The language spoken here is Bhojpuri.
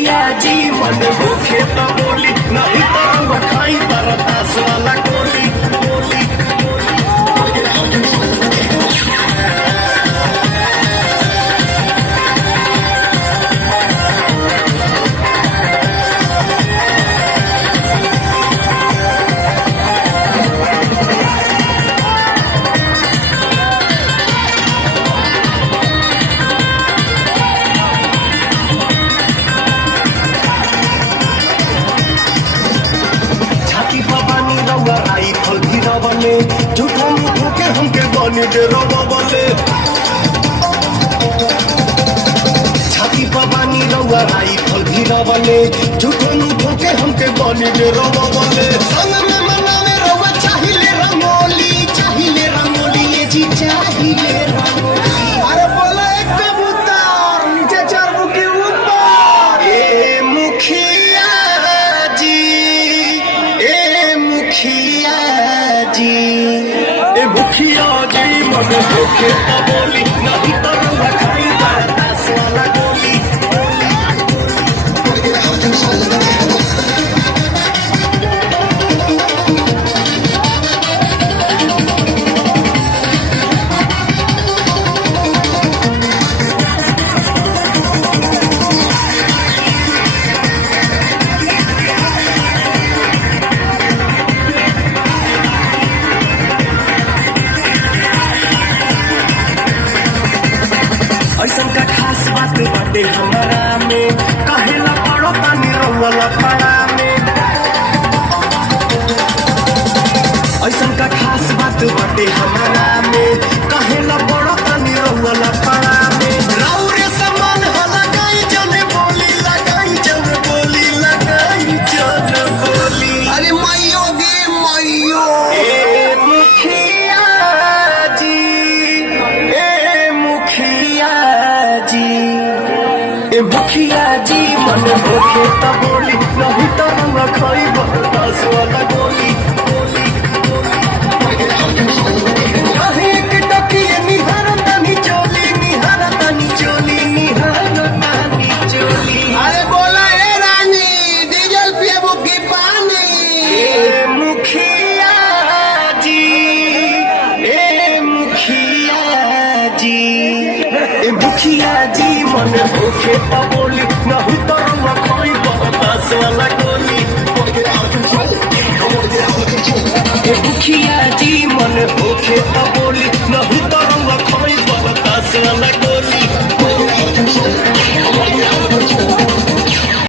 मुखिया जी मन भूखे तो बोली नहीं तो खाई बरतास वाला गोली गोली। आई फल भी रवले झूठा मुठो के हमके बनी दे रवले छाती पवानी रउआ आई फल भी रवले झूठा मुठो के हमके बनी दे रवले संग में मनावे रउआ चाहिए रंगोली ये जी चाहिए रंगोली। अरे बोला एक कबूतर नीचे चार बुके ऊपर। ए मुखिया जी ए मुखिया जी ए मुखिया जी मन भूखे तो बोली नहीं तो खाई बरतास वाला गोली ऐसन का खास बात बाटे हमारा में कहेला पड़ो पानी रउला पड़ा में। ऐसन का खास बात बाटे हमारा में कहेला पड़ो पानी रउला पड़ा में। राउरे समान हो लगाई जन बोली लगाई जन बोली लगाई जन बोली। अरे माइयो गे माइयो। ए मुखिया जी ए मुखिया जी ए मुखिया जी मन भूखे तो बोली नहीं तो खाई बरतास वाला गोली गोली कहीं एक टकिए निहार तानी चोली अरे बोला ए रानी डीजल पिए बुकी पानी। ए मुखिया जी ए मुखिया जी ए मुखिया जी मन भूखे तो बोली नहीं तो खाई बरतास वाला गोली। ए मुखिया जी मन भूखे तो बोली नहीं तो खाई बरतास वाला गोली।